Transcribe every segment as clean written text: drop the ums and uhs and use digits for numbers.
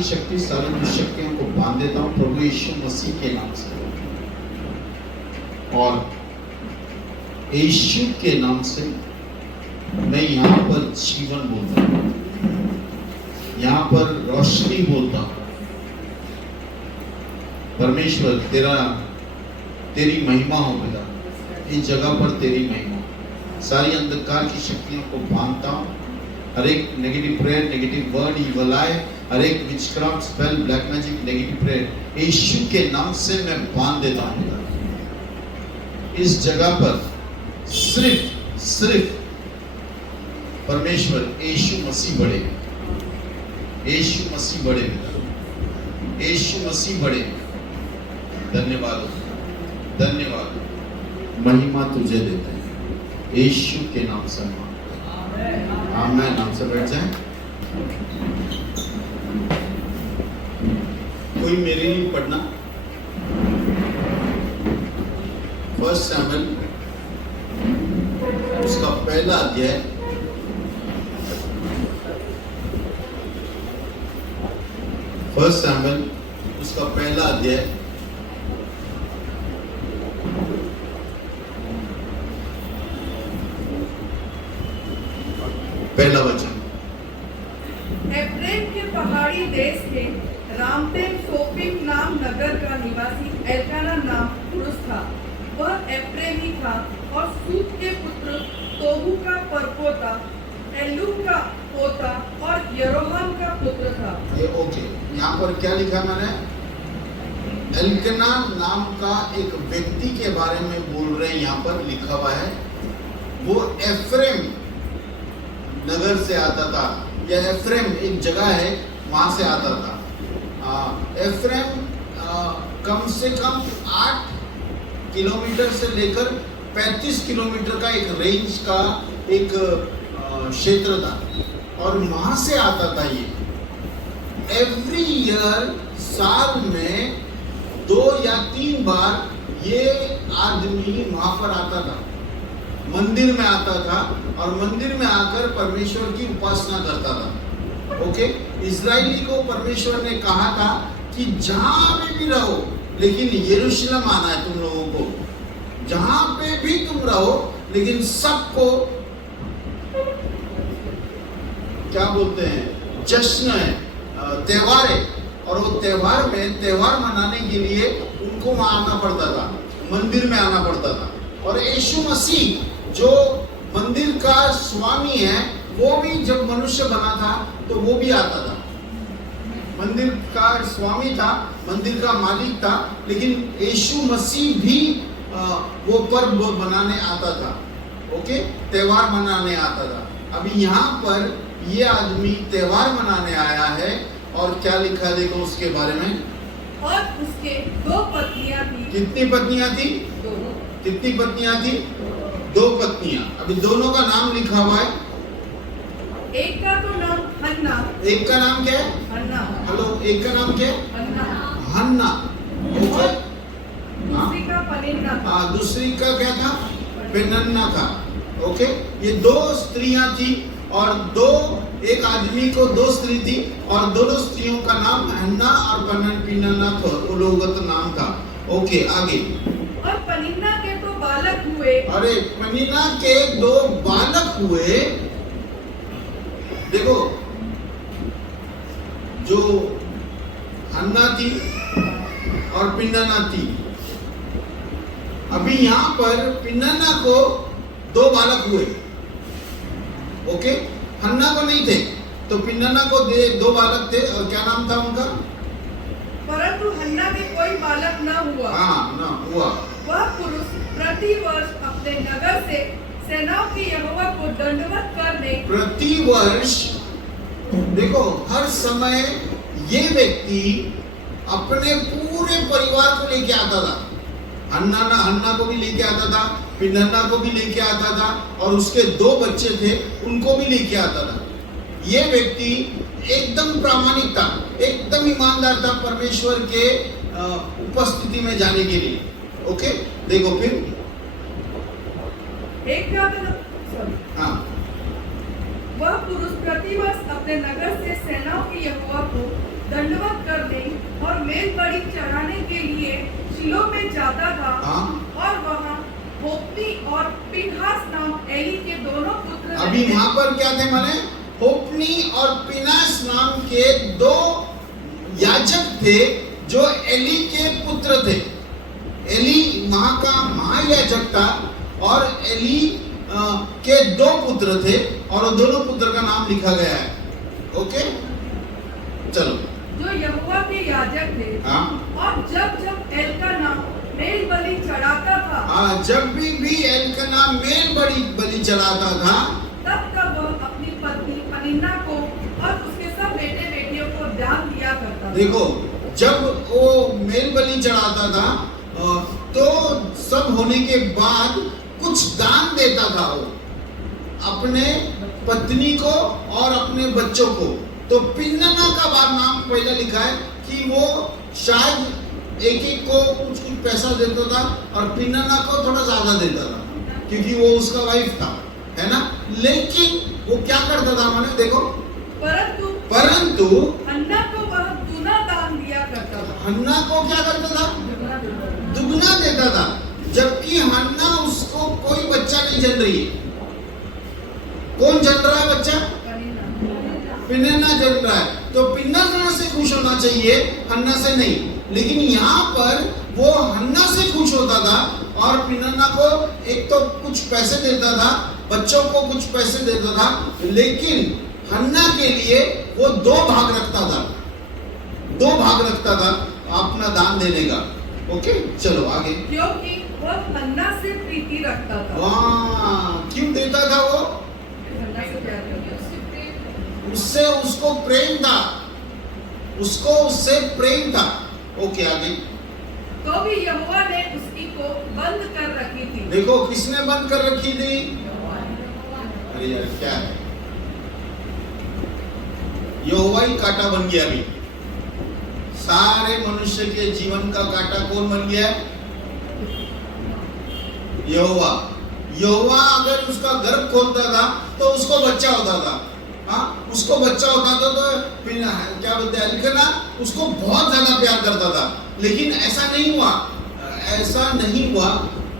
की शक्ति सारी दुष्शक्तियों को बांध देता हूँ प्रभु यीशु मसीह के नाम से, और यीशु के नाम से मैं यहाँ पर जीवन बोलता हूँ, यहाँ पर रोशनी बोलता हूँ। परमेश्वर तेरी महिमा हो पिता, इस जगह पर तेरी महिमा। सारी अंधकार की शक्तियों को बांधता हूँ, हर एक negative prayer, negative word, evil eye, हर एक witchcraft, spell, black magic, negative prayer यीशु के नाम से मैं बांध देता हूँ पिता। इस जगह पर सिर्फ परमेश्वर यीशु मसीह बड़े, यीशु मसीह बड़े पिता, यीशु मसीह बड़े। धन्यवाद, धन्यवाद, महिमा तुझे देते हैं यीशु के नाम से। आमीन। नाम से बैठ जाए। कोई मेरे लिए पढ़ना 1 शमूएल उसका पहला अध्याय, फर्स्ट शमूएल उसका पहला अध्याय, पहला वचन। एफ्रेम के पहाड़ी देश के रामतेल सोफीम नाम नगर का निवासी एल्काना नाम पुरुष था। वह एफ्रेमी था और सूत के पुत्र तोहू का परपोता, एलूब का पोता और यरोहाम का पुत्र था। ये ओके, यहाँ पर क्या लिखा मैंने? एल्काना नाम का एक व्यक्ति के बारे में बोल रहे हैं, यहाँ पर लिखा हुआ है। वो एफ्रेम नगर से आता था, या एफ्रेम एक जगह है वहां से आता था। एफ्रेम कम से कम 8 किलोमीटर से लेकर 35 किलोमीटर का एक रेंज का एक क्षेत्र था, और वहां से आता था ये। एवरी ईयर साल में 2 या 3 बार ये आदमी वहां पर आता था, मंदिर में आता था, और मंदिर में आकर परमेश्वर की उपासना करता था। ओके, इजरायली को परमेश्वर ने कहा था कि जहां पे भी रहो, लेकिन यरूशलेम आना है तुम लोगों को। जहां पे भी तुम रहो, लेकिन सबको क्या बोलते हैं, जश्न है, त्योहार है, और वो त्योहार में त्योहार मनाने के लिए उनको वहां आना पड़ता था, मंदिर में आना पड़ता था। और यीशु मसीह जो मंदिर का स्वामी है, वो भी जब मनुष्य बना था तो वो भी आता था। मंदिर का स्वामी था, मंदिर का मालिक था, लेकिन यीशु मसीह भी वो पर्व मनाने आता था। ओके, त्योहार मनाने आता था। अभी यहाँ पर ये आदमी त्योहार मनाने आया है, और क्या लिखा है देखो उसके बारे में। और उसके 2 पत्नियां थी। कितनी पत्नियां थी? 2। कितनी पत्नियां थी? 2 पत्नियां। अभी दोनों का नाम लिखा हुआ है। एक का तो नाम हन्ना। एक का नाम क्या है? हन्ना। हेलो, एक का नाम क्या है? हन्ना। हन्ना। और दूसरी का पनिन्ना था। हाँ, दूसरी का क्या था? पेनन्ना था। ओके, ये 2 स्त्रियां थी, और एक आदमी को 2 स्त्री थी, और दोनों स्त्रियों का नाम हन्ना और पेनन्ना था, वो लोगों का नाम था। ओके, आगे। और पनिन्ना के 2 बालक हुए। अरे, पनिन्ना के 2 बालक हुए। देखो, जो हन्ना थी और पिन्नना थी, अभी यहाँ पर पिन्नना को 2 बालक हुए। ओके, हन्ना को नहीं थे, तो पिन्नना को 2 बालक थे, और क्या नाम था उनका? परंतु हन्ना के कोई बालक न हुआ। हाँ, ना हुआ। वह पुरुष प्रति वर्ष अपने नगर से सेनाओं के यहोवा को दंडवत करने, प्रति वर्ष, देखो, हर समय ये व्यक्ति अपने पूरे परिवार को लेके आता था। हन्ना को भी लेके आता था, पिन्नना को भी लेके आता था, और उसके 2 बच्चे थे, उनको भी लेके आता था। ये व्यक्ति एकदम प्रामाणिक था, एकदम ईमानदार था परमेश्वर के उपस्थिति में जाने के लिए। ओके, देखो फिर एक का हाँ, वह पुरुष प्रतिवर्ष अपने नगर से सेनाओं के यहोवा को दंडवत करने और मेल बलि चढ़ाने के लिए शिलो में जाता था हाँ। और वहाँ होप्नी और पिनहास नाम एली के दोनों पुत्र अभी रहते। वहां पर क्या थे माने, होप्नी और पिनास नाम के दो याजक थे जो एली के पुत्र थे। एली वहां का महायाजक था और एली के दो पुत्र थे और वो दोनों पुत्र का नाम लिखा गया है। ओके, चलो। जो यहोवा के याजक थे। हाँ। और जब जब एल्काना मेल बलि चढ़ाता था, जब भी एल्काना मेल बलि चढ़ाता था, तब वह अपनी पत्नी पनिन्ना को और उसके सब बेटे बेटियों को दान दिया करता था। देखो, जब वो मेल बलि चढ़ाता था तो सब होने के बाद कुछ दान देता था वो अपने पत्नी को और अपने बच्चों को। तो पिन्नना का बाद नाम पहले लिखा है कि वो शायद एक एक को कुछ पैसा देता था और पिन्नना को थोड़ा ज्यादा देता था क्योंकि वो उसका वाइफ था, है ना। लेकिन वो क्या करता था माने, देखो, परंतु हन्ना को वह दूना दान दिया करता था। हन्ना को क्या करता था, दुगना देता था, जबकि हन्ना उसको कोई बच्चा नहीं जन रही है। कौन जन रहा है बच्चा? पिन्नना जन रहा है। तो पिन्नना से खुश होना चाहिए, हन्ना से नहीं। लेकिन यहाँ पर वो हन्ना से खुश होता था और पिन्नना को एक तो कुछ पैसे देता था, बच्चों को कुछ पैसे देता था, लेकिन हन्ना के लिए वो दो भाग रखता था अपना दान देने का। ओके, चलो आगे। क्योंकि वो हन्ना से प्रीति रखता था। क्यों देता था वो? हन्ना से प्यार करता था। उससे उसको प्रेम था, उससे प्रेम था। ओके, आगे। तो भी यहोवा ने उसकी को बंद कर रखी थी। देखो, किसने बंद कर रखी थी? अरे यार, क्या है, यहोवा ही कांटा बन गया। अभी सारे मनुष्य के जीवन का कांटा कौन बन गया है? यहोवा अगर उसका गर्भ खोलता था तो उसको बच्चा होता था। उसको बच्चा होता था तो क्या बोलते हैं, एल्काना उसको बहुत ज्यादा प्यार करता था। लेकिन ऐसा नहीं हुआ।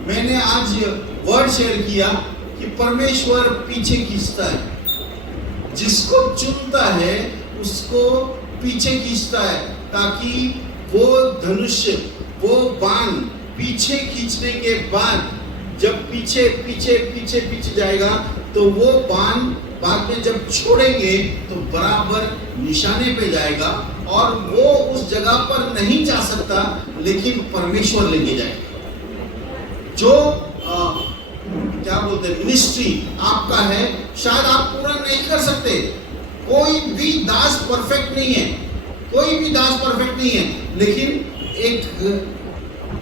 मैंने आज वर्ड शेयर किया कि परमेश्वर पीछे खींचता है, जिसको चुनता है उसको पीछे खींचता है, ताकि वो धनुष्य, वो बाण पीछे खींचने के बाद जब पीछे जाएगा तो वो बाण बाद में जब छोड़ेंगे तो बराबर निशाने पे जाएगा और वो उस जगह पर नहीं जा सकता, लेकिन परमेश्वर लेके जाएगा। जो क्या बोलते हैं, मिनिस्ट्री आपका है, शायद आप पूरा नहीं कर सकते। कोई भी दास परफेक्ट नहीं है, लेकिन एक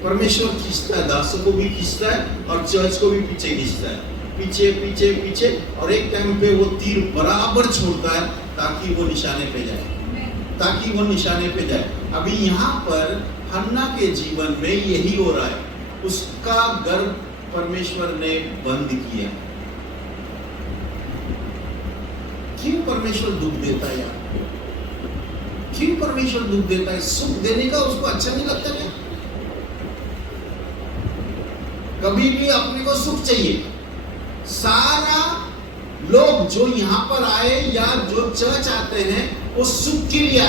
परमेश्वर खींचता है, दासों को भी खींचता है और चर्च को भी पीछे खींचता है, पीछे, और एक टाइम पे वो तीर बराबर छोड़ता है ताकि वो निशाने पे जाए। अभी यहाँ पर हन्ना के जीवन में यही हो रहा है, उसका गर्भ परमेश्वर ने बंद किया। क्यों परमेश्वर दुख देता है यार? क्यों परमेश्वर दुख देता है? सुख देने का उसको अच्छा नहीं लगता क्या? कभी भी अपने को सुख चाहिए। सारा लोग जो यहाँ पर आए या जो चर्च आते हैं वो सुख के लिए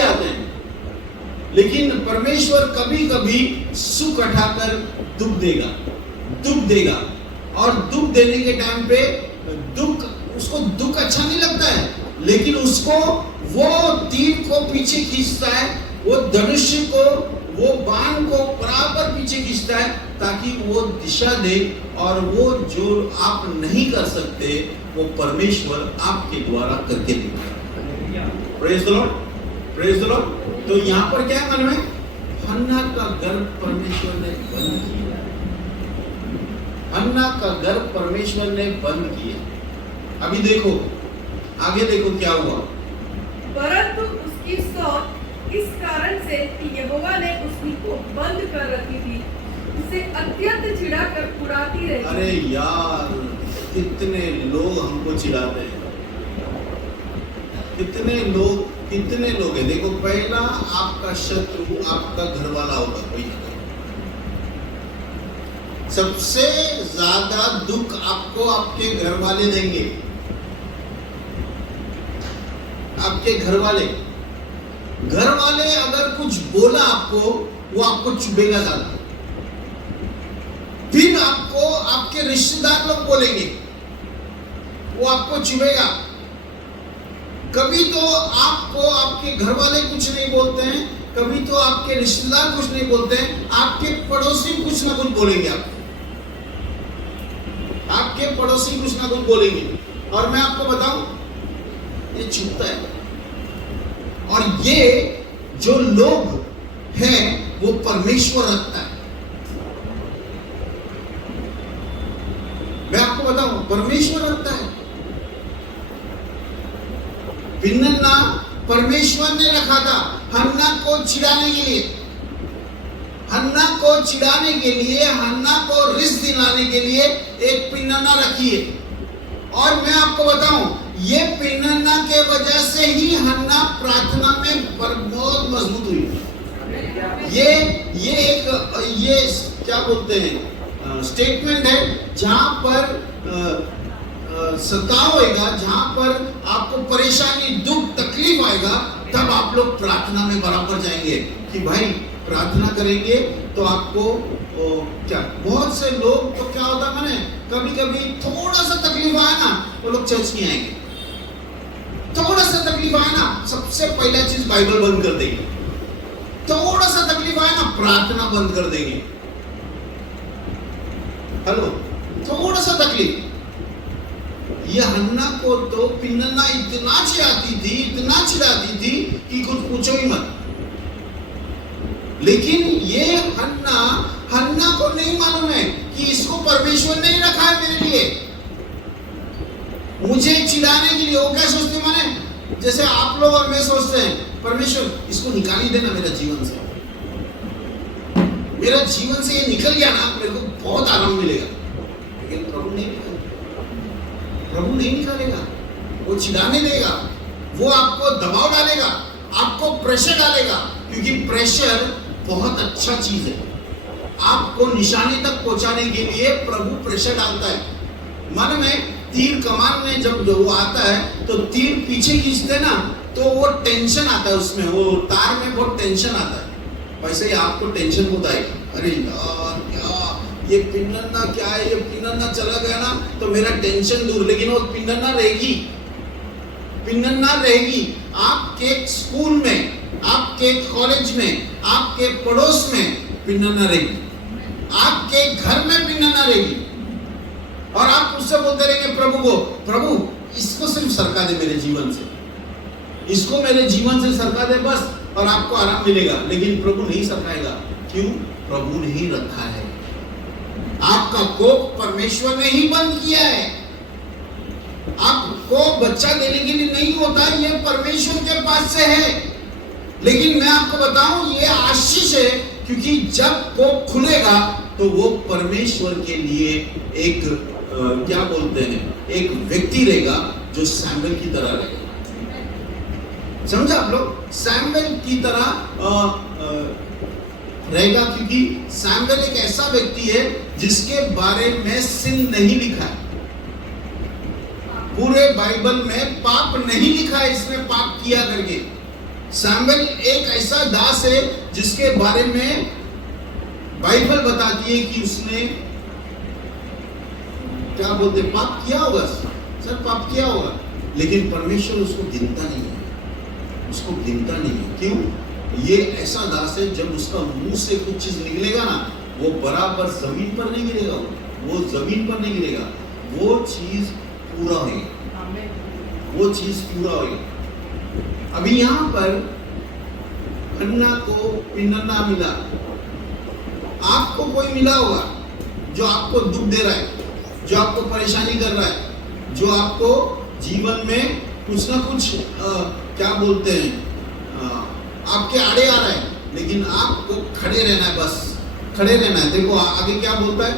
आते हैं, लेकिन परमेश्वर कभी कभी सुख हटाकर दुख देगा और दुख देने के टाइम पे उसको दुख अच्छा नहीं लगता है, लेकिन उसको वो तीर को पीछे खींचता है, वो धनुष्य को, वो बाण को बराबर पीछे खींचता है ताकि वो दिशा दे, और वो जो आप नहीं कर सकते वो परमेश्वर आपके द्वारा करके दिखाएगा। Praise the Lord. तो यहाँ पर क्या मन में, हन्ना का गर्भ परमेश्वर ने बंद किया। हन्ना का गर्भ परमेश्वर ने बंद किया। अभी देखो, आगे देखो क्या हुआ। परंतु उसकी सौत इस कारण से कि यहोवा ने उसकी को बंद कर रखी थी, उसे अत्यंत चिढ़ाकर उड़ाती रही। अरे यार, कितने लोग हमको चिढ़ाते हैं, कितने लोग हैं। देखो, पहला आपका शत्रु आपका घर वाला होगा। कोई सबसे ज्यादा दुख आपको आपके घर वाले देंगे। आपके घर वाले अगर कुछ बोला आपको, वो आपको चुभेगा ज्यादा। फिर आपको आपके रिश्तेदार लोग बोलेंगे, वो आपको चुभेगा। कभी तो आपको आपके घर वाले कुछ नहीं बोलते हैं, कभी तो आपके रिश्तेदार कुछ नहीं बोलते हैं, आपके पड़ोसी कुछ ना कुछ बोलेंगे। आपके पड़ोसी कुछ ना कुछ बोलेंगे। और मैं आपको बताऊं, ये चुभता है। और ये जो लोग हैं वो परमेश्वर रखता है। मैं आपको बताऊं, परमेश्वर रखता है। पिनन्ना परमेश्वर ने रखा था हन्ना को चिढ़ाने के लिए, हन्ना को चिढ़ाने के लिए, हन्ना को रिस दिलाने के लिए एक पिनन्ना रखी है। और मैं आपको बताऊं, ये पिनन्ना के वजह से ही हन्ना प्रार्थना में बहुत मजबूत हुई। ये क्या बोलते हैं, स्टेटमेंट है, जहां पर सताव होएगा, जहां पर आपको परेशानी, दुख, तकलीफ आएगा, तब आप लोग प्रार्थना में बराबर जाएंगे कि भाई प्रार्थना करेंगे तो आपको क्या। बहुत से लोग तो क्या होता है, कभी कभी थोड़ा सा तकलीफ आया ना, वो लोग चर्च नहीं आएंगे। थोड़ा सा तकलीफ आया ना, सबसे पहला चीज बाइबल बंद कर देंगे। थोड़ा सा तकलीफ आया ना, प्रार्थना बंद कर देंगे। हेलो, थोड़ा सा तकलीफ। ये हन्ना को तो पिनन्ना इतना चिढ़ाती थी कि कुछ पूछो ही मत। लेकिन ये हन्ना को नहीं मालूम है कि इसको परमेश्वर ने ही रखा है मेरे लिए, मुझे चिढ़ाने के लिए। वो क्या सोचते माने, जैसे आप लोग और मैं सोचते हैं, परमेश्वर इसको निकाल ही देना मेरा जीवन से, मेरा जीवन से ये निकल गया ना, मेरे को बहुत आराम मिलेगा। लेकिन प्रभु नहीं निकालेगा, वो चिढ़ाने देगा, वो आपको दबाव डालेगा, आपको प्रेशर डालेगा। क्योंकि प्रेशर बहुत अच्छा चीज है। आपको निशाने तक पहुंचाने के लिए प्रभु प्रेशर डालता है। मन में तीर कमान में जब वो आता है तो तीर पीछे खींचते ना, तो वो टेंशन आता है उसमें, वो तार में बहुत टेंशन आता है। वैसे ही आपको टेंशन होता है, अरे यार क्या ये पिनन्ना क्या है, ये पिनन्ना चला गया ना तो मेरा टेंशन दूर। लेकिन वो पिनन्ना रहेगी आपके स्कूल में, आपके कॉलेज में, आपके पड़ोस में पिनन्ना रहेगी, आपके घर में पिनन्ना रहेगी। और आप उससे बोलते रहेंगे प्रभु को, प्रभु इसको सिर्फ सरका दे मेरे जीवन से, इसको मेरे जीवन से सरका दे बस, और आपको आराम मिलेगा। लेकिन प्रभु नहीं सरकाएगा। क्यों? प्रभु ने ही रखा है। आपका कोख परमेश्वर ने ही बंद किया है। आपको बच्चा देने के लिए नहीं होता, ये परमेश्वर के पास से है। लेकिन मैं आपको बताऊं, ये आशीष है, क्योंकि जब कोख खुलेगा तो वो परमेश्वर के लिए एक क्या बोलते हैं, एक व्यक्ति रहेगा जो सैमुएल की तरह रहेगा। समझा आप लोग? सैमुएल की तरह रहेगा, क्योंकि सैमुएल एक ऐसा व्यक्ति है जिसके बारे में सिन नहीं लिखा है। पूरे बाइबल में पाप नहीं लिखा है, इसने पाप किया करके। सैमुएल एक ऐसा दास है जिसके बारे में बाइबल बताती है कि उसने क्या बोलते, पाप किया होगा, सर पाप किया होगा, लेकिन परमेश्वर उसको गिनता नहीं है, उसको गिनता नहीं है। क्यों? ये ऐसा दास है, जब उसका मुंह से कुछ चीज निकलेगा ना, वो बराबर जमीन पर नहीं गिरेगा, वो जमीन पर नहीं गिरेगा, वो चीज पूरा होगी, वो चीज पूरा होगी। अभी यहाँ पर हन्ना को पिनन्ना मिला, आपको कोई मिला होगा जो आपको दुख दे रहा है, जो आपको परेशानी कर रहा है, जो आपको जीवन में कुछ ना कुछ क्या बोलते हैं, आपके आड़े आ रहा है, लेकिन आपको खड़े रहना है, बस खड़े रहना है। देखो आगे क्या बोलता है,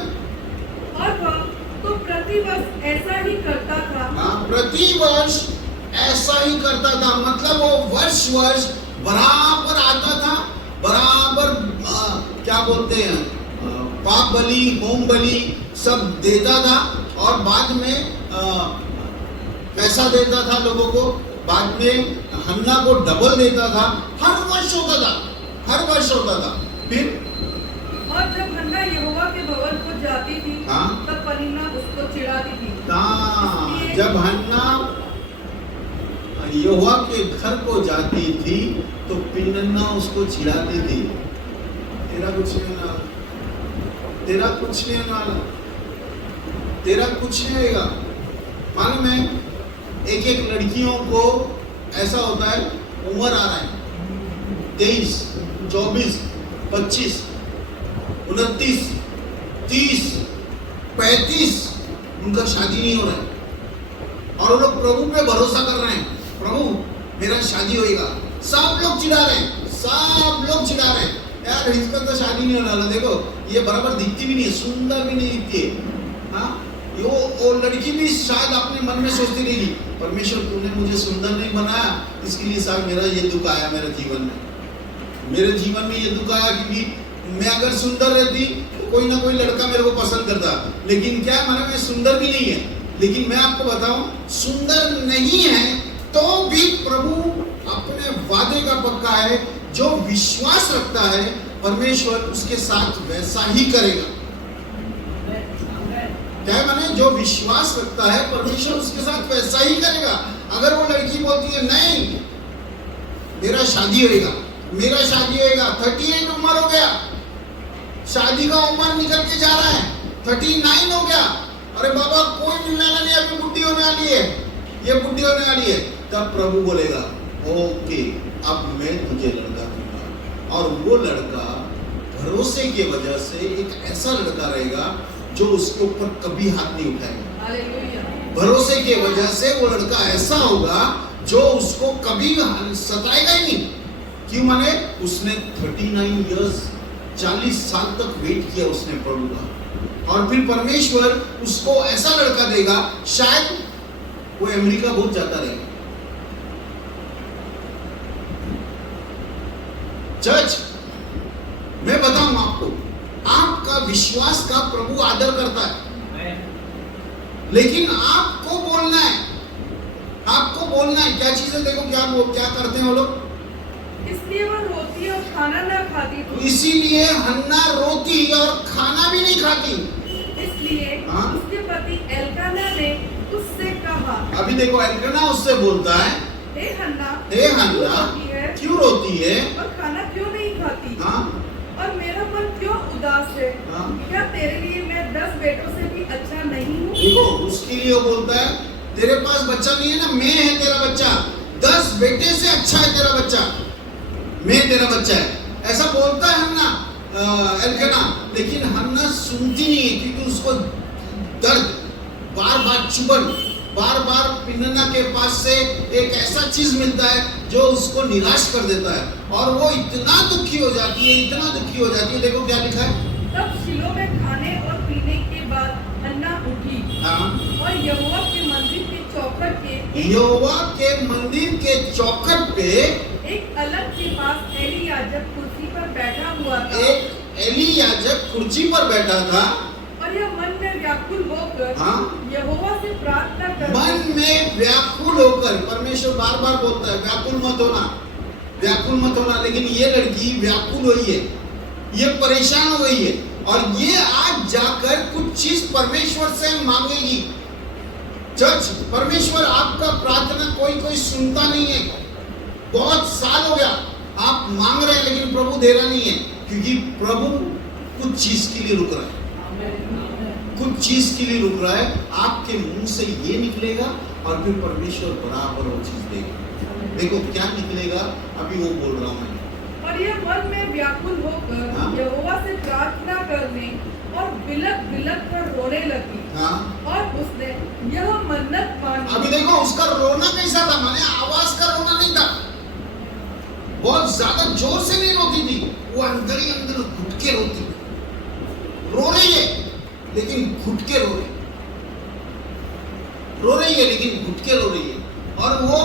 और वह तो प्रतिवर्ष ऐसा ही करता था। प्रतिवर्ष ऐसा ही करता था। मतलब वो वर्ष वर्ष बराबर आता था, बराबर क्या बोलते हैं, पाप बलि, होम बलि सब देता था, और बाद में पैसा देता था लोगों को, बाद में हन्ना को डबल देता था। हर वर्ष होता था, हर वर्ष होता था। फिर और जब हन्ना यहोवा के भवन को जाती थी, हाँ, तब पनिन्ना उसको चिढ़ाती थी। हाँ, जब हन्ना यहोवा के घर को जाती थी तो पिन्नन्ना उसको चिढ़ाती थी, तेरा कुछ नहीं होने वाला, तेरा कुछ नहीं होने वाला, तेरा कुछ नहीं होगा। मालूम है, एक एक लड़कियों को ऐसा होता है, उम्र आ रहा है 23, 24, 25, 29, 30, 35, उनका शादी नहीं हो रहा है, और वो लोग प्रभु पे भरोसा कर रहे हैं, प्रभु मेरा शादी होएगा। सब लोग चिढ़ा रहे हैं, सब लोग चिढ़ा रहे हैं, यार इसका तो शादी नहीं होने वाला, देखो ये बराबर दिखती भी नहीं है, सुंदर भी नहीं दिखती है। हाँ, वो लड़की भी शायद अपने मन में सोचती रहेगी, परमेश्वर तूने मुझे सुंदर नहीं बनाया, इसके लिए शायद मेरा ये दुख आया, मेरे जीवन में ये दुख आया, क्योंकि मैं अगर सुंदर रहती तो कोई ना कोई लड़का मेरे को पसंद करता। लेकिन क्या माना, मैं सुंदर भी नहीं है। लेकिन मैं आपको बताऊं, सुंदर नहीं है तो भी प्रभु अपने वादे का पक्का है, जो विश्वास रखता है परमेश्वर उसके साथ वैसा ही करेगा। क्या माने, जो विश्वास रखता है परमेश्वर उसके साथ वैसा ही करेगा। अगर वो लड़की बोलती है नहीं मेरा शादी होएगा, मेरा शादी होएगा, 38 उम्र हो गया, शादी का उम्र निकल के जा रहा है, 39 हो गया, अरे बाबा कोई मिलने वाला नहीं, अभी बुढ़ी होने वाली है, ये बुढ़ी होने वाली है, तब प्रभु बोलेगा ओके अब मैं तुझे लड़का दूंगा। और वो लड़का भरोसे की वजह से एक ऐसा लड़का रहेगा जो उसके ऊपर कभी हाथ नहीं उठाएगा। हालेलुया। भरोसे की वजह से वो लड़का ऐसा होगा जो उसको कभी सताएगा ही नहीं। क्यों माने, उसने 39 इयर्स 40 साल तक वेट किया उसने प्रभु का, और फिर परमेश्वर उसको ऐसा लड़का देगा, शायद वो अमेरिका बहुत जाता रहेगा। चर्च, मैं बताऊं आपको, आपका विश्वास का प्रभु आदर करता है, लेकिन आपको बोलना है, आपको बोलना है क्या चीजें। देखो क्या करते हैं वो लोग, इसलिए वह रोटी और खाना न खाती थी। इसीलिए हन्ना रोटी और खाना भी नहीं खाती। इसलिए हाँ? उसके पति एल्काना ने उससे कहा, अभी देखो एल्काना उससे बोलता है, हे हन्ना, हे हन्ना क्यों रोती है और खाना क्यों नहीं खाती? हाँ? और मेरा मन क्यों उदास है? हाँ? क्या तेरे लिए मैं 10 बेटों से भी अच्छा नहीं हूँ? देखो उसके लिए वो बोलता है, तेरे पास बच्चा नहीं है ना, मैं है तेरा बच्चा, 10 बेटे से अच्छा है तेरा बच्चा, मैं तेरा बच्चा है, ऐसा बोलता है हन्ना, एल्काना। लेकिन हन्ना सुनती नहीं है, क्योंकि उसको दर्द, बार बार चुभन, बार बार पिन्नन्ना के पास से एक ऐसा चीज मिलता है जो उसको निराश कर देता है, और वो इतना दुखी हो जाती है, इतना दुखी हो जाती है। देखो क्या लिखा है, तब शिलो में खाने और पीने के बाद हन्ना उठी, हाँ? और यहोवा के मंदिर के चौखट के यहोवा के मंदिर के चौखट पे एक अलग के पास एली याजक कुर्सी पर बैठा हुआ था। एक एली याजक कुर्सी पर बैठा था, और यह मन में व्याकुल होकर हाँ? यहोवा से प्रार्थना कर, मन में व्याकुल होकर, परमेश्वर बार बार बोलता है व्याकुल मत होना, व्याकुल मत होना। लेकिन ये लड़की व्याकुल हुई है, ये परेशान हो गई है, और ये आज जाकर कुछ चीज परमेश्वर से मांगेगी। चर्च, परमेश्वर आपका प्रार्थना कोई सुनता नहीं है। बहुत साल हो गया आप मांग रहे हैं, लेकिन प्रभु दे रहा नहीं है, क्योंकि प्रभु कुछ चीज के लिए रुक रहा है, कुछ चीज के लिए रुक रहा है। आपके मुंह से ये निकलेगा और फिर परमेश्वर बराबर वो चीज देगा। देखो क्या निकलेगा, अभी वो बोल रहा हूं मैं। और यह मन में व्याकुल होकर हाँ? यहोवा से प्रार्थना करने और बिलक कर रोने लगी। हाँ? और उसने यह मन्नत मांगी। अभी देखो उसका रोना कैसा था, माने आवाज का रोना नहीं था, बहुत ज्यादा जोर से नहीं रोती थी, वो अंदर ही अंदर घुट के रोती, रो रही है लेकिन घुट के रो रही है, लेकिन घुट के रो रही है। और वो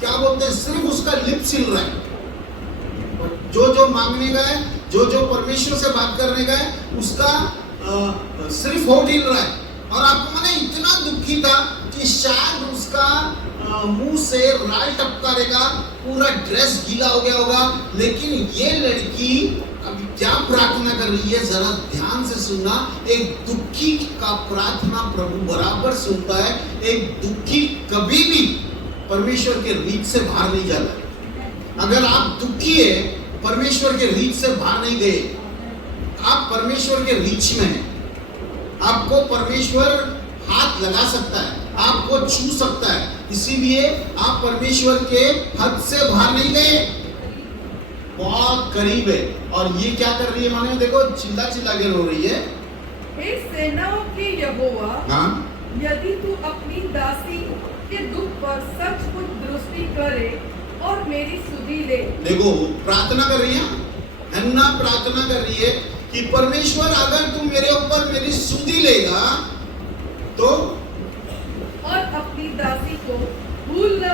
क्या बोलते हैं, सिर्फ उसका लिप सिल रहा है। जो जो मांगने का है, जो जो परमेश्वर से बात करने का है, उसका सिर्फ होठ हिल रहा है। और आपको मैंने इतना दुखी था कि शायद उसका मुंह से राल टपका रहेगा, पूरा ड्रेस गीला हो गया होगा। लेकिन ये लड़की अभी क्या प्रार्थना कर रही है, जरा ध्यान से सुनना। एक दुखी का प्रार्थना प्रभु बराबर सुनता है। एक दुखी कभी भी परमेश्वर के रीच से बाहर नहीं जाता। अगर आप दुखी है, परमेश्वर के रीच से बाहर नहीं गए, आप परमेश्वर के रीच में हैं। आपको परमेश्वर हाथ लगा सकता है, आपको छू सकता है, इसीलिए आप परमेश्वर के हद से बाहर नहीं गए, बहुत करीब है। और ये क्या कर रही है, माने देखो चिल्ला चिल्ला के रो रही है। हे सेनाओं के यहोवा, हाँ, यदि तू अपनी दासी के दुख पर सचमुच दृष्टि करे और मेरी सुधि ले। देखो प्रार्थना कर रही है, हन्ना प्रार्थना कर रही है कि परमेश्वर अगर तू मेरे ऊपर मेरी सुधि लेगा तो, और अपनी दासी को भूल न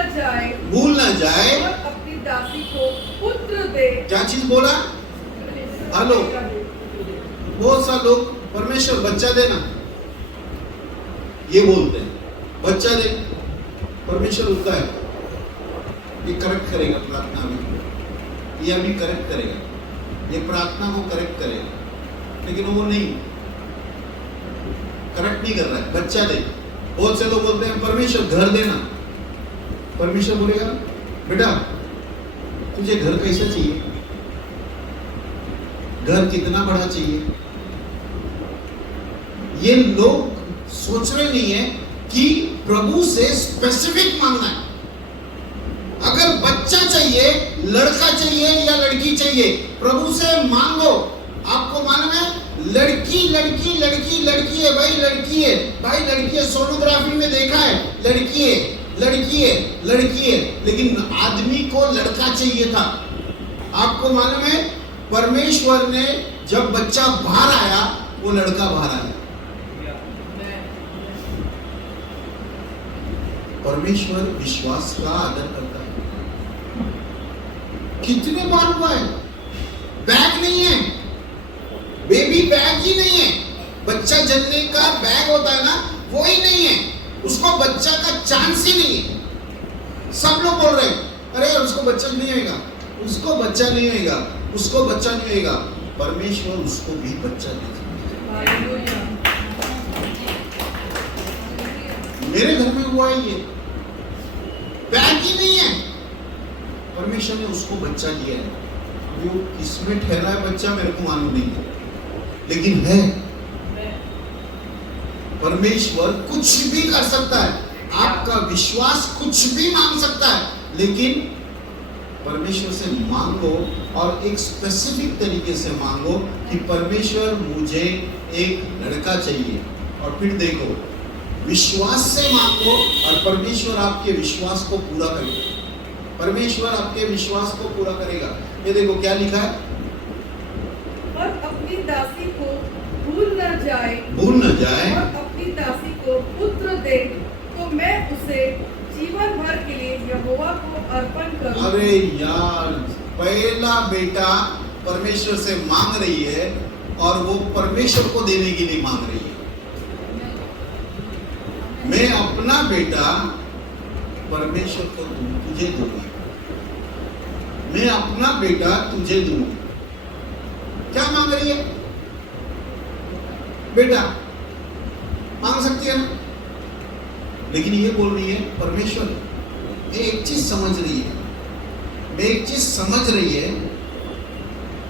जाए और अपनी दासी को पुत्र दे। क्या चीज बोला? हेलो, बहुत सा लोग परमेश्वर बच्चा देना ये बोलते हैं, बच्चा दे। परमेश्वर होता है ये करेक्ट करेगा प्रार्थना में, ये अभी करेक्ट करेगा, ये प्रार्थना को करेक्ट करेगा, लेकिन वो नहीं करेक्ट नहीं कर रहा है। बच्चा दे। बहुत से लोग बोलते हैं परमेश्वर घर देना। परमेश्वर बोलेगा बेटा तुझे घर कैसा चाहिए, घर कितना बड़ा चाहिए। ये लोग सोच रहे नहीं है कि प्रभु से स्पेसिफिक मांगना है। अगर बच्चा चाहिए, लड़का चाहिए या लड़की चाहिए, प्रभु से मांगो। आपको मालूम है लड़की लड़की लड़की लड़की है भाई, लड़की है भाई, लड़की है। सोनोग्राफी में देखा है लड़की है लड़की है लड़की है, लेकिन आदमी को लड़का चाहिए था। आपको मालूम है परमेश्वर ने जब बच्चा बाहर आया, वो लड़का बाहर आया। परमेश्वर विश्वास का आदर करता है। कितने बार हुआ है, बैग नहीं है, बेबी बैग ही नहीं है, बच्चा जन्मने का बैग होता है ना, वो ही नहीं है, उसको बच्चा का चांस ही नहीं है। सब लोग बोल रहे हैं अरे उसको बच्चा नहीं होगा, उसको बच्चा नहीं होगा, उसको बच्चा नहीं होगा। परमेश्वर उसको भी बच्चा दे सकता है। मेरे घर में हुआ है ये, बैग ही नहीं है, परमेश्वर ने उसको बच्चा दिया है। वो किसमें ठहरा है बच्चा मेरे को मालूम नहीं है, लेकिन है। परमेश्वर कुछ भी कर सकता है, आपका विश्वास कुछ भी मांग सकता है, लेकिन परमेश्वर से मांगो और एक स्पेसिफिक तरीके से मांगो कि परमेश्वर मुझे एक लड़का चाहिए। और फिर देखो विश्वास से मांगो और परमेश्वर आपके विश्वास को पूरा करेगा। परमेश्वर आपके विश्वास को पूरा करेगा। ये देखो क्या लिखा है, और अपनी दासी को भूल न जाए और अपनी दासी को पुत्र दे, तो मैं उसे जीवन भर के लिए यहोवा को अर्पण करूं। अरे यार, पहला बेटा परमेश्वर से मांग रही है और वो परमेश्वर को देने के लिए मांग रही है। मैं अपना बेटा परमेश्वर को तुझे दूंगी, मैं अपना बेटा तुझे दूंगी। क्या मांग रही है? बेटा मांग सकती है ना, लेकिन ये बोल रही है परमेश्वर एक चीज समझ रही है, मैं एक चीज समझ रही है,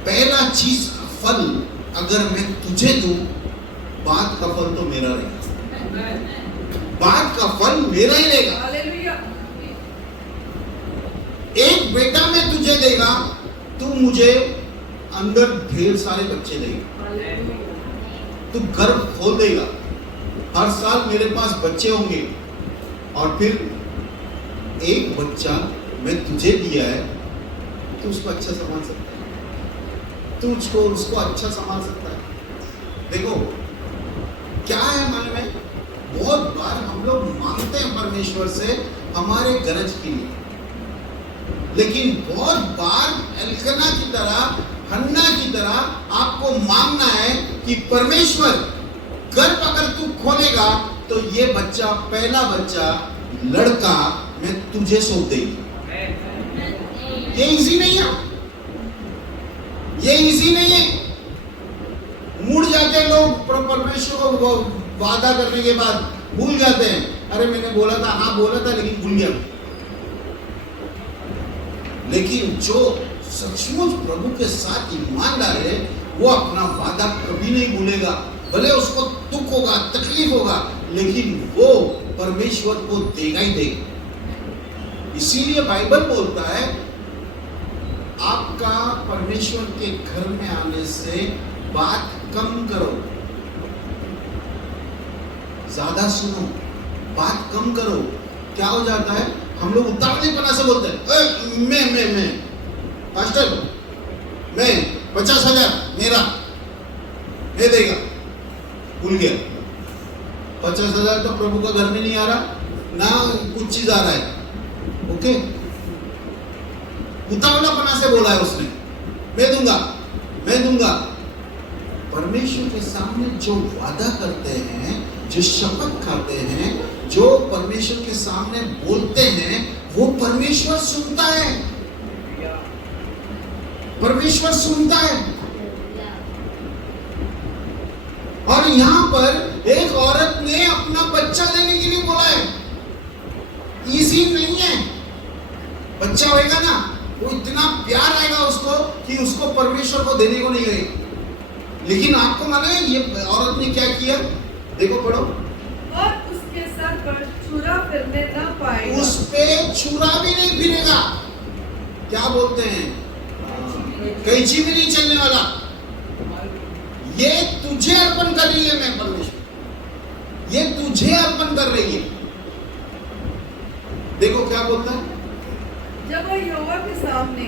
पहला चीज का फल अगर मैं तुझे दूं, बाद का फल तो मेरा रहेगा, बाद का फल मेरा ही रहेगा। हालेलुया। एक बेटा मैं तुझे देगा, तू मुझे अंदर ढेर सारे बच्चे देगा, तू घर खोल देगा, हर साल मेरे पास बच्चे होंगे। और फिर एक बच्चा मैं तुझे दिया है, तू उसको अच्छा संभाल सकता है, तू उसको अच्छा संभाल सकता है। देखो क्या है मन में, बहुत बार हम लोग मांगते हैं परमेश्वर परमेश्वर से हमारे गरज के लिए। लेकिन बहुत बार एल्कना की तरह, हन्ना की तरह आपको मांगना है कि परमेश्वर गर्भ अगर तू खोलेगा तो ये बच्चा, पहला बच्चा लड़का मैं तुझे सौंप देगी। ये इजी नहीं है, ये इजी नहीं है। मुड़ जाते हैं लोग परमेश्वर को वादा करने के बाद, भूल जाते हैं, अरे मैंने बोला था, हाँ बोला था लेकिन भूल गया। लेकिन जो सचमुच प्रभु के साथ ईमानदार है वो अपना वादा कभी नहीं भूलेगा। भले उसको दुख होगा, तकलीफ होगा, लेकिन वो परमेश्वर को देगा ही देगा। इसीलिए बाइबल बोलता है आपका परमेश्वर के घर में आने से बात कम करो, ज्यादा सुनो, बात कम करो। क्या हो जाता है, हम लोग उतावलेपना से बोलते हैं मैं पास्टर मैं 50,000 मेरा दे देगा। भूल गया 50,000 तो प्रभु का घर में नहीं आ रहा ना, कुछ चीज आ रहा है। ओके, उतावलापना से बोला है उसने, मैं दूंगा। परमेश्वर के सामने जो वादा करते हैं, जो शपथ खाते हैं, जो परमेश्वर के सामने बोलते हैं, वो परमेश्वर सुनता है। परमेश्वर सुनता है। और यहां पर एक औरत ने अपना बच्चा देने के लिए बोला है। इजी नहीं है, बच्चा होएगा ना, वो इतना प्यार आएगा उसको कि उसको परमेश्वर को देने को नहीं गई। लेकिन आपको मालूम है ये औरत ने क्या किया? देखो, पढ़ो। और उसके सर पर छुरा फिरने न पाएगा। उस पे छुरा भी नहीं फिरेगा। क्या बोलते हैं, कैंची भी नहीं चलने वाला। ये तुझे अर्पण कर रही है, मैं परमेश्वर, ये तुझे अर्पण कर रही है। देखो क्या बोलता है, जब वह यहोवा के सामने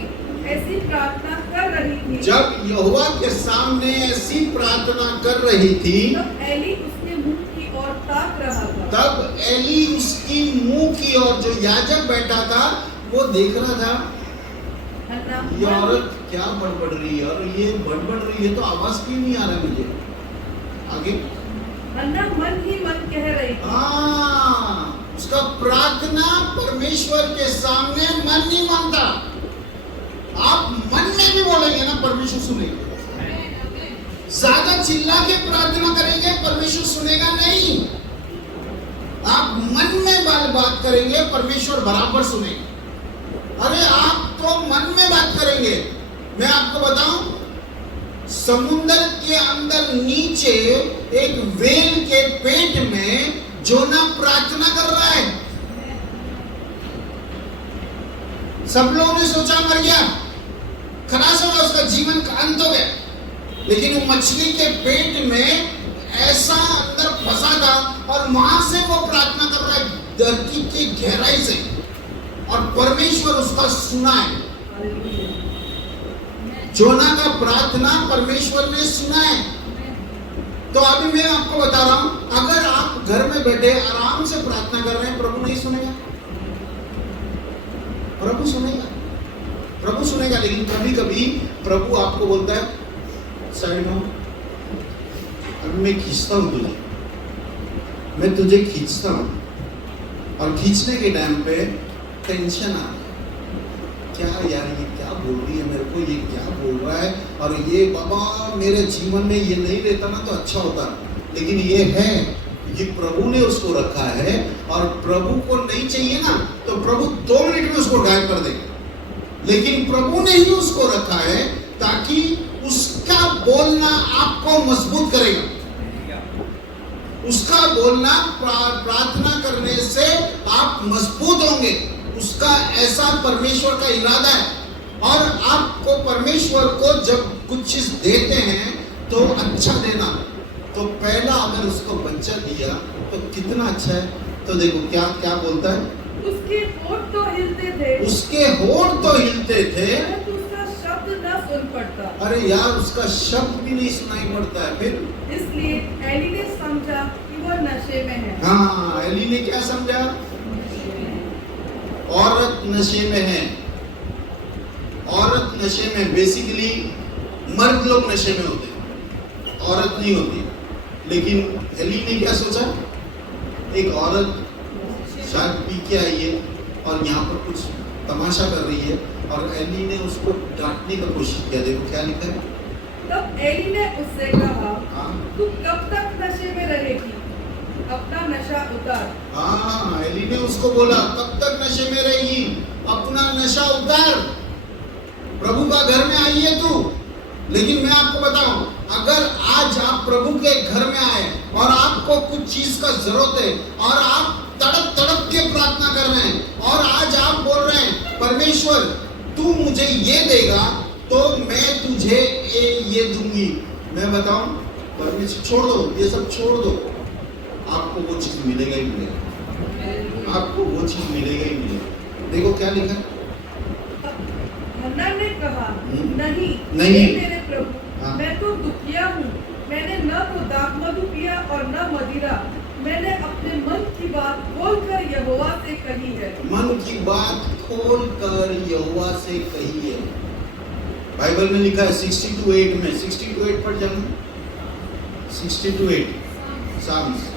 ऐसी प्रार्थना कर रही थी, जब यहोवा के सामने ऐसी प्रार्थना कर रही थी, तब एली उसके मुंह की ओर ताक रहा था। तब एली उसकी मुंह की ओर, जो याजक बैठा था वो देख रहा था। ये औरत क्या बड़बड़ रही है, और ये बड़बड़ रही है तो आवाज क्यों नहीं आ रहा मुझे? आगे हन्ना मन ही मन कह रही थी। उसका प्रार्थना परमेश्वर के सामने मन नहीं मानता। आप मन में भी बोलेंगे ना, परमेश्वर सुनेगा। ज्यादा चिल्ला के प्रार्थना करेंगे, परमेश्वर सुनेगा नहीं। आप मन में बात करेंगे, परमेश्वर बराबर सुनेगा। अरे आप तो मन में बात करेंगे। मैं आपको बताऊं, समुद्र के अंदर नीचे एक व्हेल के पेट में जोना प्रार्थना कर रहा है। सब लोगों ने सोचा मर गया, खलास हो गया, उसका जीवन का अंत हो गया। लेकिन वो मछली के पेट में ऐसा अंदर फंसा था, और वहां से वो प्रार्थना कर रहा है, धरती की गहराई से, और परमेश्वर उसका सुना है। जोना का प्रार्थना परमेश्वर ने सुना है। तो अभी मैं आपको बता रहा हूं, अगर आप घर में बैठे आराम से प्रार्थना कर रहे हैं, प्रभु नहीं सुनेगा? प्रभु सुनेगा, प्रभु सुनेगा। लेकिन कभी कभी प्रभु आपको बोलता है, साइड हो, अभी मैं खींचता हूं तुझे, मैं तुझे खींचता हूं। और खींचने के टाइम पे टेंशन आ, क्या यार ये क्या बोल रही है मेरे को, ये क्या बोल रहा है, और ये बाबा मेरे जीवन में ये नहीं रहता ना तो अच्छा होता। लेकिन ये है, ये प्रभु ने उसको रखा है, और प्रभु को नहीं चाहिए ना तो प्रभु 2 मिनट में उसको गायब कर देगा। लेकिन प्रभु ने ही उसको रखा है ताकि उसका बोलना आपको मजबूत करेगा। उसका बोलना, प्रार्थना करने से आप मजबूत होंगे। उसका ऐसा परमेश्वर का इरादा है। और आपको परमेश्वर को जब कुछ चीज देते हैं तो अच्छा देना। तो पहला अगर उसको बच्चा दिया तो कितना अच्छा है। तो देखो क्या क्या बोलता है, उसके होंठ तो हिलते थे, उसके होंठ तो हिलते थे, परंतु उसका शब्द न सुन पड़ता। अरे यार उसका शब्द भी नहीं सुनाई पड़ता है। फिर इसलिए एली ने समझा कि वह नशे में है। हाँ, एली ने क्या समझा? औरत नशे में है। औरत नशे में, बेसिकली मर्द लोग नशे में होते हैं, औरत नहीं होती। लेकिन एली ने क्या सोचा, एक औरत शायद पी के आई है और यहाँ पर कुछ तमाशा कर रही है, और एली ने उसको डांटने का कोशिश किया। देखो क्या लिखा है। तब एली ने उससे कहा, हाँ तू कब तक नशे में रहेगी? अपना नशा उतार। हाँ, एली ने उसको बोला, कब तक नशे में रहेगी? अपना नशा उतार। प्रभु का घर में आई है तू। लेकिन मैं आपको बताऊं, अगर आज आप प्रभु के घर में आए और आपको कुछ चीज का जरूरत है और आप तड़प तड़प के प्रार्थना कर रहे हैं, और आज आप बोल रहे हैं, परमेश्वर तू मुझे ये देगा तो मैं तुझे ये दूंगी, मैं बताऊं, परमेश्वर छोड़ दो, ये सब छोड़ दो, आपको वो चीज मिलेगा ही मिलेगा। आपको वो चीज मिलेगा ही मिलेगा। देखो क्या लिखा है। हन्ना ने कहा, नहीं नहीं। हे मेरे प्रभु, हाँ। मैं तो दुखिया हूँ। मैंने न तो दाख मधु पिया और न मदिरा। मैंने अपने मन की बात खोलकर यहोवा से कही है। मन की बात खोल कर यहोवा से कही है। बाइबल में लिखा है 60-8 में, 60-8 पढ़ जाना, 60-8 साम्स।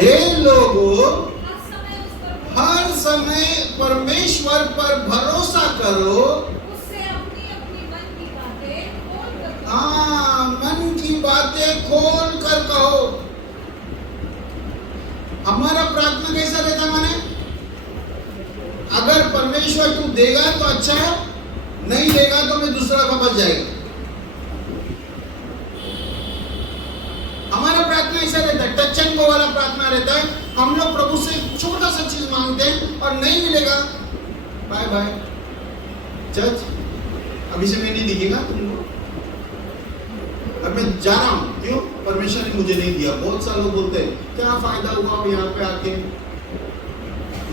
हे लोगों, हर समय परमेश्वर पर भरोसा करो। हाँ, मन की बातें खोल कर कहो। हमारा प्रार्थना कैसा रहता माने, अगर परमेश्वर तू देगा तो अच्छा है, नहीं देगा तो मैं दूसरा का बच जाएगा। हमारा प्रार्थना ऐसा रहता है, टच एंड गो वाला प्रार्थना रहता है। हम लोग प्रभु से छोटा सा चीज मांगते हैं और नहीं मिलेगा, बाय बाय चर्च, अभी से मैं नहीं दिखेगा तुमको, अब मैं जा रहा हूं। क्यों? परमेश्वर ने मुझे नहीं दिया। बहुत सारे लोग बोलते हैं, क्या फायदा हुआ अब यहाँ पे आके,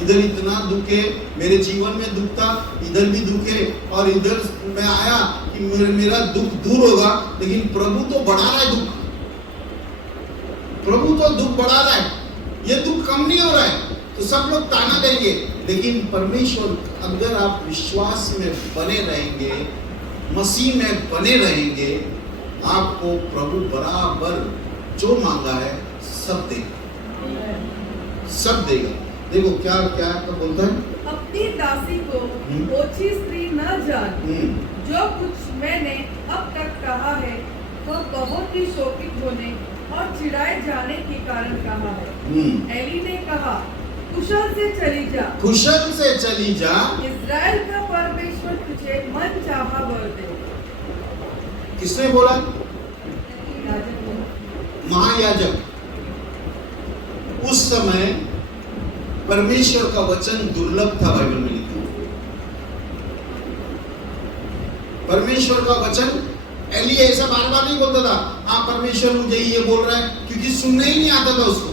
इधर इतना दुख है, मेरे जीवन में दुख था, इधर भी दुख है, और इधर मैं आया कि मेरा दुख दूर होगा, लेकिन प्रभु तो बढ़ा रहा है दुख। प्रभु तो दुख बढ़ा रहा है, ये दुख कम नहीं हो रहा है। तो सब लोग ताना देंगे, लेकिन परमेश्वर, अगर आप विश्वास में बने रहेंगे, मसीह में बने रहेंगे, आपको प्रभु बराबर जो मांगा है सब देगा, सब देगा। देखो क्या क्या बोलता है, अपनी दासी को ओछी स्त्री न जान। जो कुछ मैंने अब तक कहा है वह बहुत ही शोकित होने और चिढ़ाए जाने के कारण कहा है। एली ने कहा, कुशल से चली जा, कुशल से चली जा, इज़राइल का परमेश्वर तुझे मन चाहा वर दे। किसने बोला? महायाजक। उस समय परमेश्वर का वचन दुर्लभ था, बाइबल में लिखा। परमेश्वर का वचन, एली ऐसा बार बार नहीं बोलता था, हाँ परमेश्वर मुझे ये बोल रहा है, क्योंकि सुनने ही नहीं आता था उसको।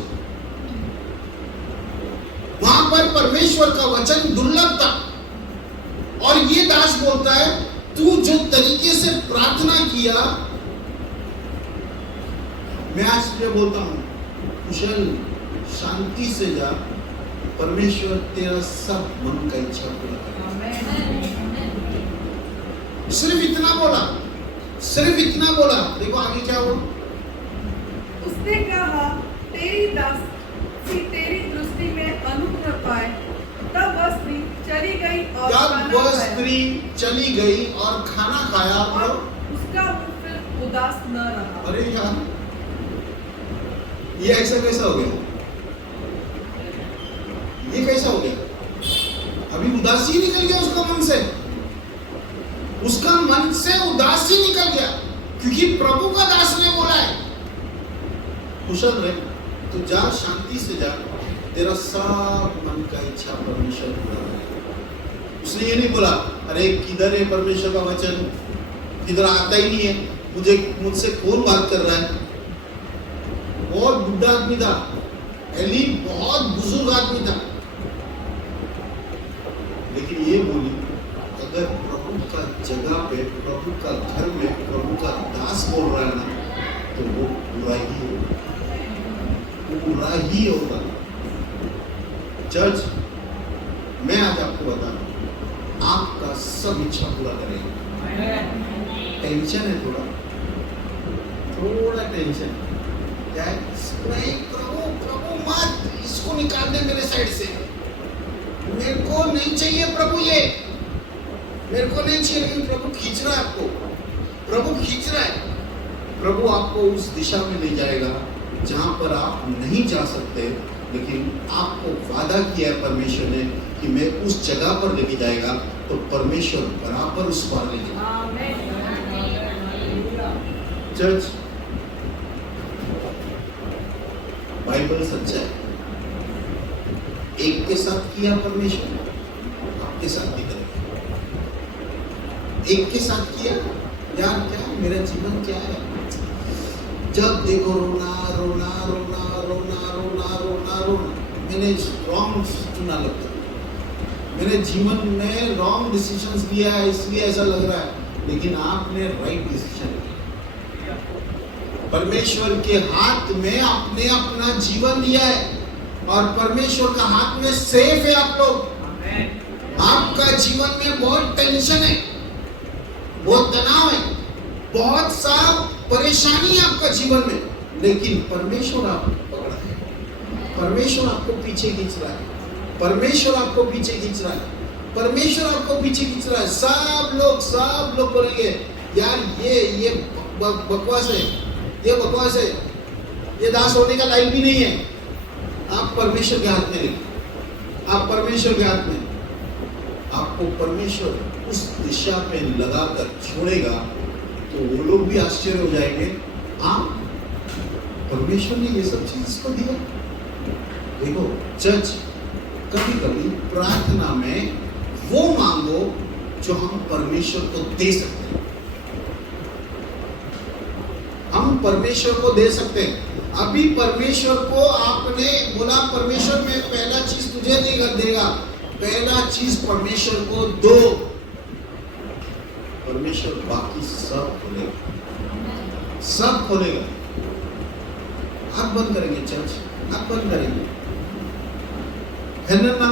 वहां पर परमेश्वर का वचन दुर्लभ था, और ये दास बोलता है, तू जो तरीके से प्रार्थना किया, मैं आज तुझे बोलता हूं, कुशल शांति से जा, परमेश्वर तेरा सब मन का इच्छा पूरा करेगा। सिर्फ इतना बोला, सिर्फ इतना बोला। देखो आगे क्या हुआ। उसने कहा, तेरी दासी तेरी दृष्टि में अनुग्रह पाए। तब वह स्त्री चली गई और चली गई और खाना खाया, और उसका मुख फिर उदास न रहा। अरे यार, ये ऐसा कैसा हो गया? ये कैसा हो गया? अभी उदासी निकल गया उसका मन से, उसका मन से उदासी निकल गया, क्योंकि प्रभु का दास ने बोला है, कुशल रहे, तो जा, शांति से जा, तेरा सब मन का इच्छा परमेश्वर पूरा करेगा। उसने ये नहीं बोला, अरे किधर है परमेश्वर का वचन, किधर आता ही नहीं है, मुझसे कौन बात कर रहा है। बहुत बुढ़ा आदमी था एली, बहुत बुजुर्ग आदमी था, लेकिन ये बोली, अगर प्रभु का जगह पे, प्रभु का घर में प्रभु का दास बोल रहा है ना, तो वो बुरा ही होगा। पूरा ही होगा। चर्च, मैं आज आपको बता रहा हूं, आपका सब इच्छा पूरा करेगा। टेंशन है थोड़ा टेंशन क्या है? नहीं प्रभु, प्रभु मत इसको निकाल दे मेरे साइड से, मेरे को नहीं चाहिए प्रभु, ये मेरे को नहीं चाहिए। लेकिन प्रभु खींच रहा है आपको, प्रभु खींच रहा है। प्रभु आपको उस दिशा में ले जाएगा जहां पर आप नहीं जा सकते, लेकिन आपको वादा किया है परमेश्वर ने कि मैं उस जगह पर लेके जाएगा, तो परमेश्वर बराबर उस पार ले जाएगा। चर्च, बाइबल सच्चा है। एक के साथ किया परमेश्वर, आपके साथ भी करेगा। एक के साथ किया, यार क्या मेरा जीवन क्या है? जब देखो रोना रोना रोना रोना रोना रोना रोना। मैंने रॉन्ग चुना लगता है, मैंने जीवन में रॉन्ग डिसीजंस लिया है, इसलिए ऐसा लग रहा है। लेकिन आपने राइट डिसीजन लिया। परमेश्वर के हाथ में आपने अपना जीवन दिया है, और परमेश्वर का हाथ में सेफ है आप लोग। आपका जीवन में बहुत टेंशन है, बहुत तनाव है, बहुत सा परेशानी है आपका जीवन में, लेकिन परमेश्वर आपको पकड़ा है। परमेश्वर आपको पीछे खींच रहा है, परमेश्वर आपको पीछे खींच रहा है, परमेश्वर आपको पीछे खींच रहा है। सब लोग बोलेंगे यार ये बकवास है, ये बकवास है, ये दास होने का लायक भी नहीं है। आप परमेश्वर के हाथ में नहीं, आप परमेश्वर के हाथ में। आपको परमेश्वर उस दिशा पे लगाकर छोड़ेगा, तो वो लोग भी आश्चर्य हो जाएंगे, हाँ परमेश्वर ने ये सब चीज को दिया। देखो चर्च, कभी कभी प्रार्थना में वो मांगो जो हम परमेश्वर को दे सकते हैं। हम परमेश्वर को दे सकते हैं। अभी परमेश्वर को आपने बोला, परमेश्वर में पहला चीज तुझे देगा, पहला चीज परमेश्वर को दो, परमेश्वर बाकी सब खोलेगा, सब खोलेगा। आंख बंद करेंगे चर्च, आंख बंद करेंगे। हन्ना